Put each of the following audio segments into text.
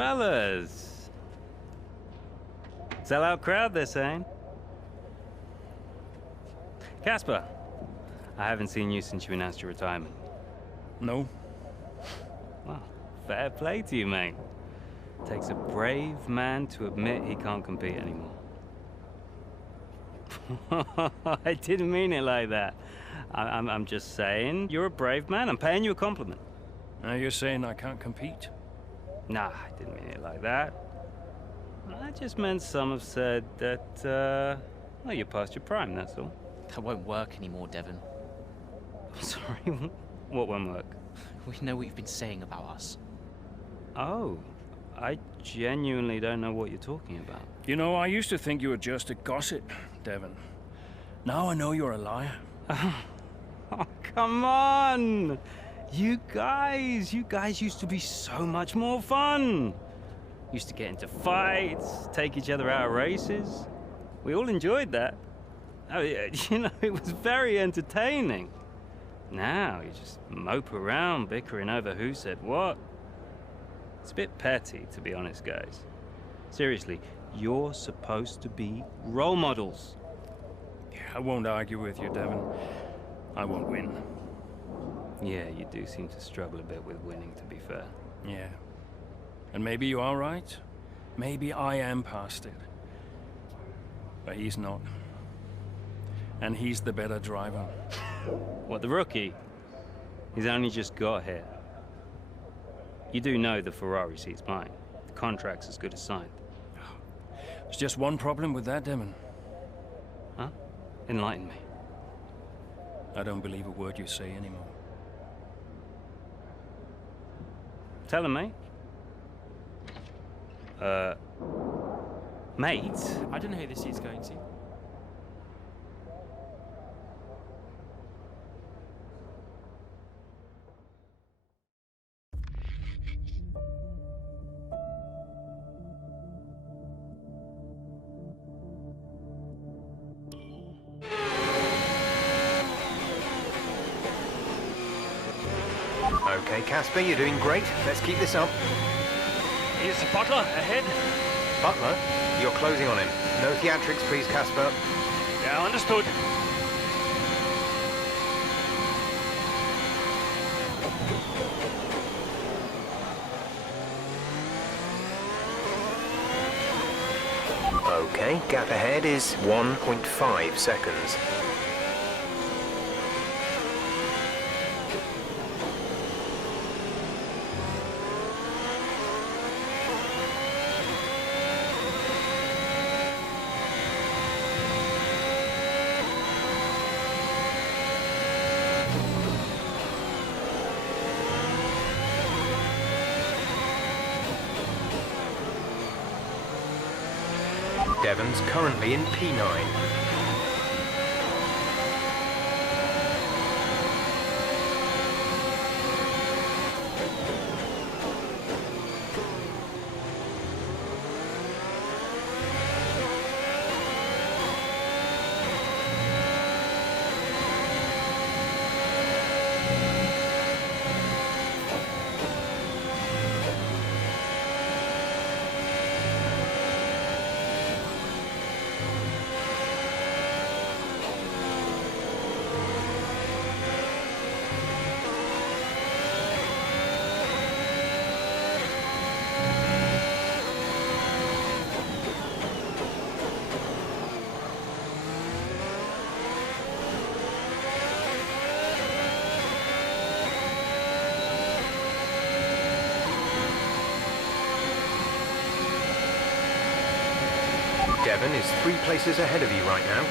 Fellas. Sell-out crowd, they're saying. Casper, I haven't seen you since you announced your retirement. No. Well, fair play to you, mate. Takes a brave man to admit he can't compete anymore. I didn't mean it like that. I'm just saying, you're a brave man. I'm paying you a compliment. Now you're saying I can't compete? Nah, I didn't mean it like that. I just meant some have said that, well, you're past your prime, that's all. That won't work anymore, Devon. Sorry, what won't work? We know what you've been saying about us. Oh, I genuinely don't know what you're talking about. You know, I used to think you were just a gossip, Devon. Now I know you're a liar. Oh, come on! You guys used to be so much more fun. Used to get into fights, take each other out of races. We all enjoyed that. Oh, yeah, you know, it was very entertaining. Now you just mope around bickering over who said what. It's a bit petty, to be honest, guys. Seriously, you're supposed to be role models. Yeah, I won't argue with you, Devon. I won't win. Yeah, you do seem to struggle a bit with winning, to be fair. Yeah. And maybe you are right. Maybe I am past it. But he's not. And he's the better driver. What, the rookie? He's only just got here. You do know the Ferrari seat's mine. The contract's as good as signed. There's just one problem with that, Devon. Huh? Enlighten me. I don't believe a word you say anymore. Tell him, mate. Mate? I don't know who this is going to. Okay, Casper, you're doing great. Let's keep this up. Is Butler ahead? Butler, you're closing on him. No theatrics, please, Casper. Yeah, understood. Okay, gap ahead is 1.5 seconds. Devon's currently in P9. Devon is 3 places ahead of you right now.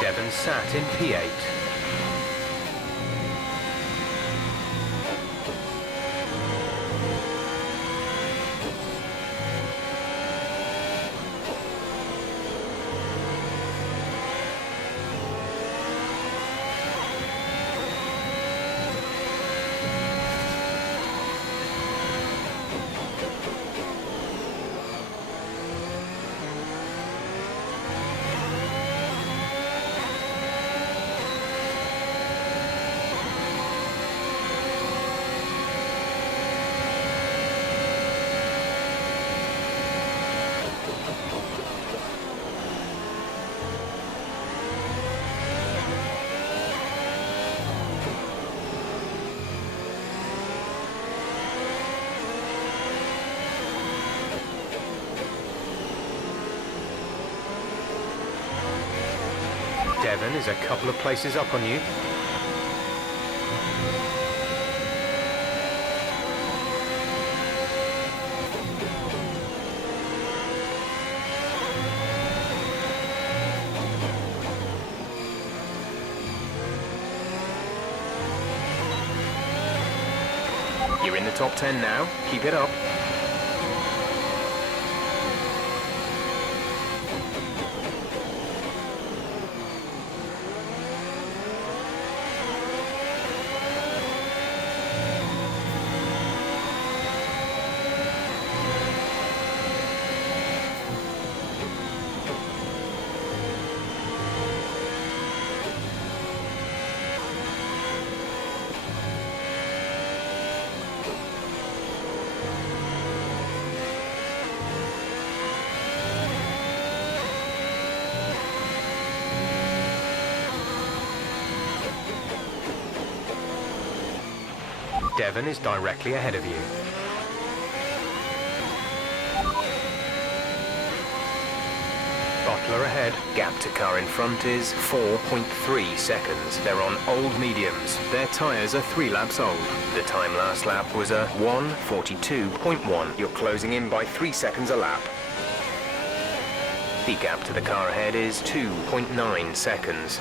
Devon sat in P8. Devon is a couple of places up on you. You're in the top 10 now. Keep it up. Devon is directly ahead of you. Butler ahead. Gap to car in front is 4.3 seconds. They're on old mediums. Their tyres are 3 laps old. The time last lap was a 1:42.1. You're closing in by 3 seconds a lap. The gap to the car ahead is 2.9 seconds.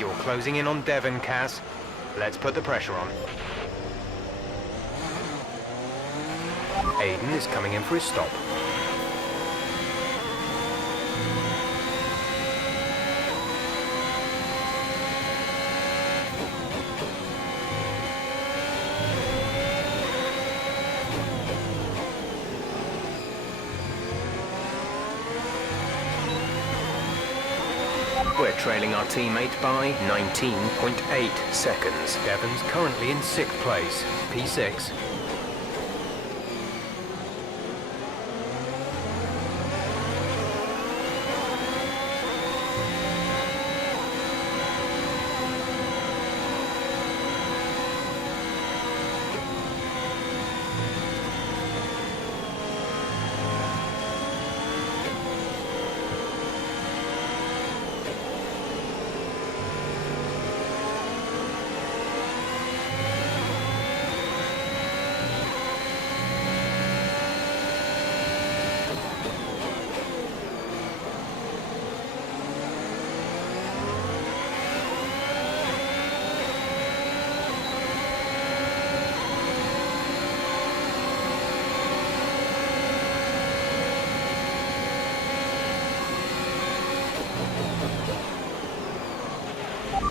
You're closing in on Devon, Cass. Let's put the pressure on. Aiden is coming in for his stop. We're trailing our teammate by 19.8 seconds. Devon's currently in 6th place, P6.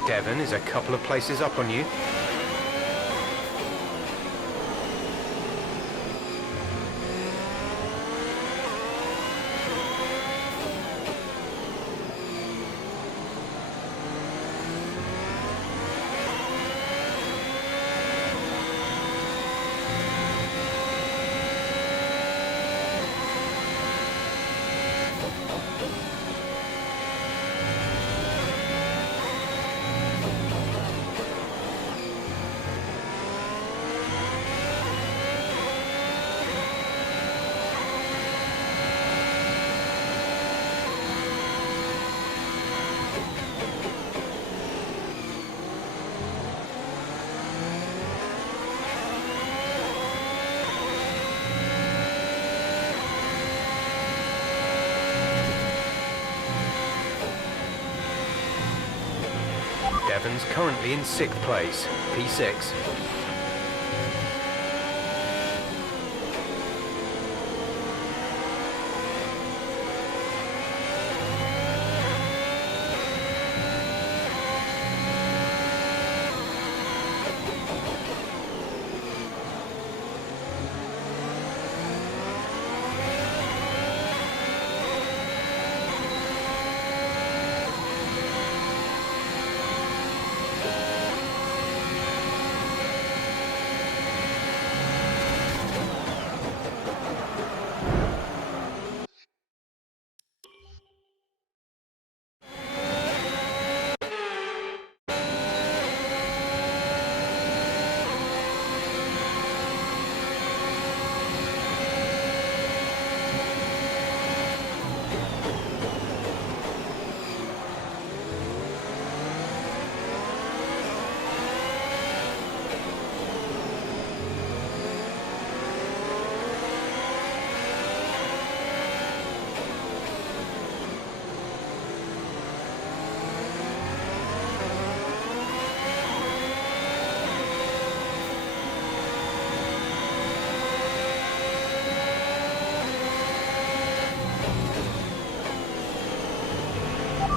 Devon is a couple of places up on you. Devon's currently in 6th place, P6.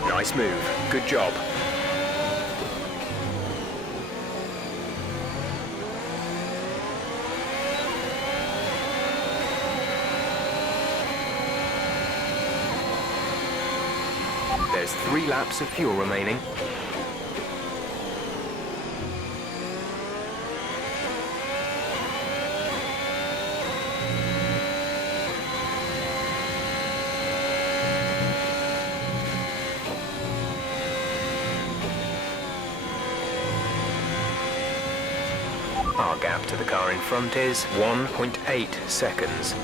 Nice move. Good job. There's 3 laps of fuel remaining. Our gap to the car in front is 1.8 seconds.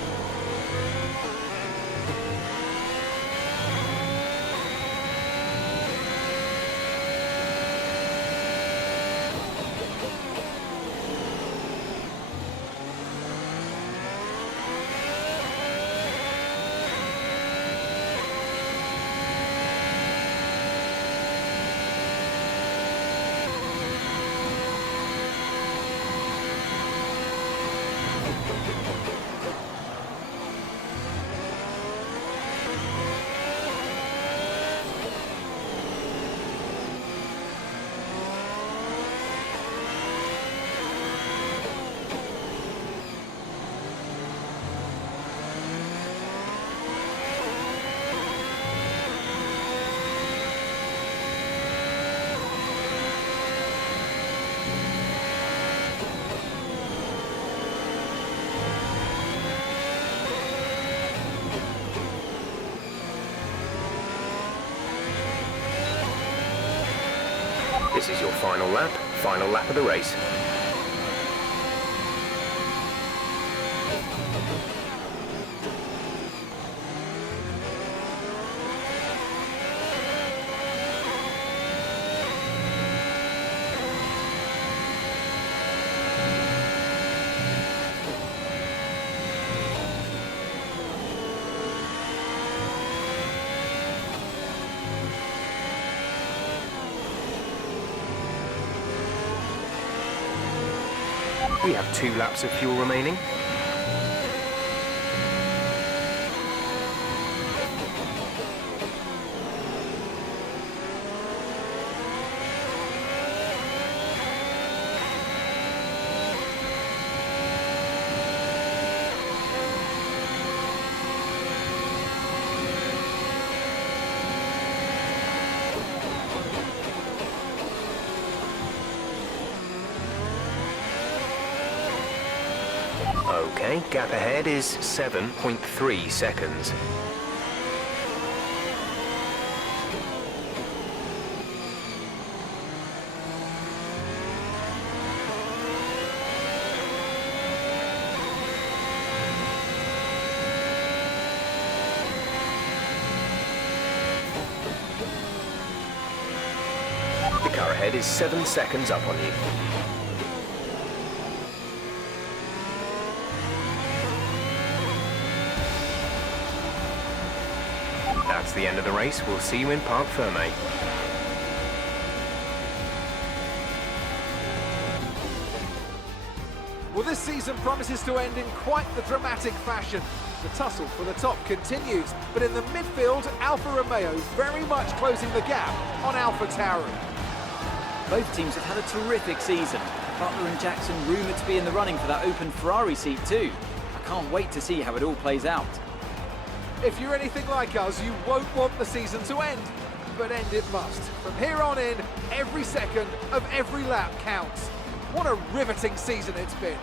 This is your final lap of the race. We have 2 laps of fuel remaining. Okay, gap ahead is 7.3 seconds. The car ahead is 7 seconds up on you. That's the end of the race. We'll see you in Parc Fermé. Well, this season promises to end in quite the dramatic fashion. The tussle for the top continues, but in the midfield, Alfa Romeo very much closing the gap on AlphaTauri. Both teams have had a terrific season. Butler and Jackson rumoured to be in the running for that open Ferrari seat too. I can't wait to see how it all plays out. If you're anything like us, you won't want the season to end, but end it must. From here on in, every second of every lap counts. What a riveting season it's been.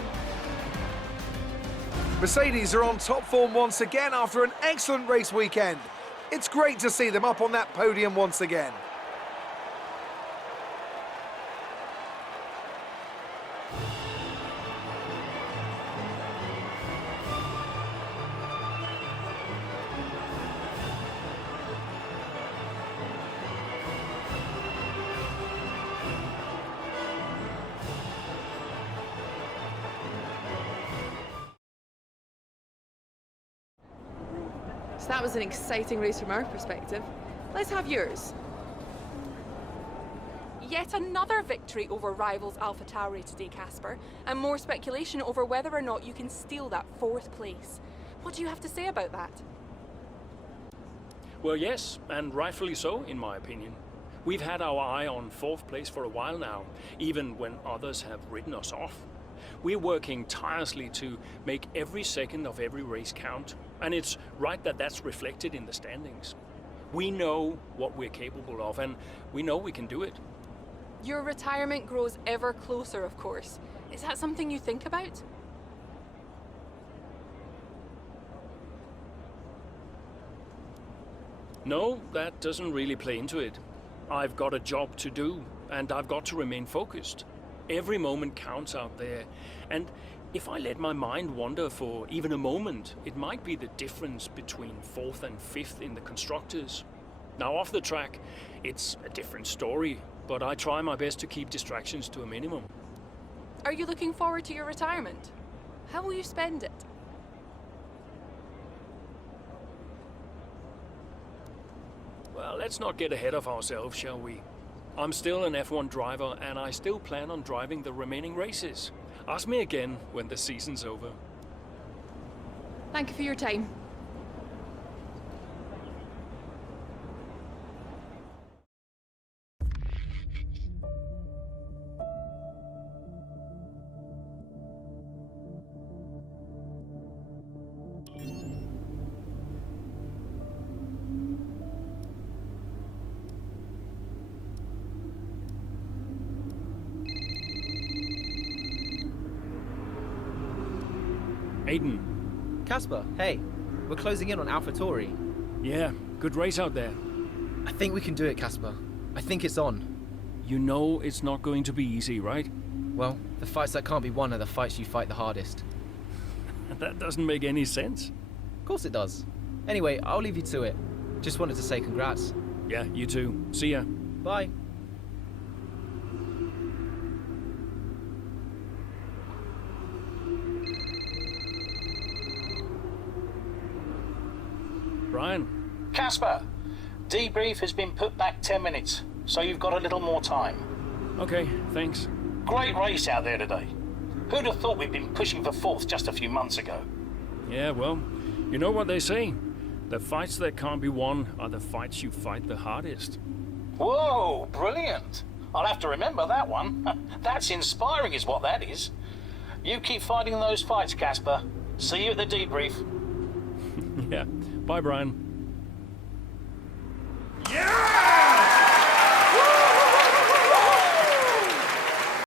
Mercedes are on top form once again after an excellent race weekend. It's great to see them up on that podium once again. So that was an exciting race from our perspective. Let's have yours. Yet another victory over rivals AlphaTauri today, Casper, and more speculation over whether or not you can steal that 4th place. What do you have to say about that? Well, yes, and rightfully so, in my opinion. We've had our eye on 4th place for a while now, even when others have written us off. We're working tirelessly to make every second of every race count, and it's right that that's reflected in the standings. We know what we're capable of, and we know we can do it. Your retirement grows ever closer, of course. Is that something you think about? No, that doesn't really play into it. I've got a job to do, and I've got to remain focused. Every moment counts out there, and if I let my mind wander for even a moment, it might be the difference between 4th and 5th in the constructors. Now, off the track, it's a different story, but I try my best to keep distractions to a minimum. Are you looking forward to your retirement? How will you spend it? Well, let's not get ahead of ourselves, shall we? I'm still an F1 driver, and I still plan on driving the remaining races. Ask me again when the season's over. Thank you for your time. Aiden. Casper, hey. We're closing in on AlphaTauri. Yeah, good race out there. I think we can do it, Casper. I think it's on. You know it's not going to be easy, right? Well, the fights that can't be won are the fights you fight the hardest. That doesn't make any sense. Of course it does. Anyway, I'll leave you to it. Just wanted to say congrats. Yeah, you too. See ya. Bye. Brian. Casper, debrief has been put back 10 minutes, so you've got a little more time. Okay, thanks. Great race out there today. Who'd have thought we'd been pushing for 4th just a few months ago? Yeah, well, you know what they say. The fights that can't be won are the fights you fight the hardest. Whoa, brilliant. I'll have to remember that one. That's inspiring is what that is. You keep fighting those fights, Casper. See you at the debrief. Yeah. Bye, Brian. Yeah!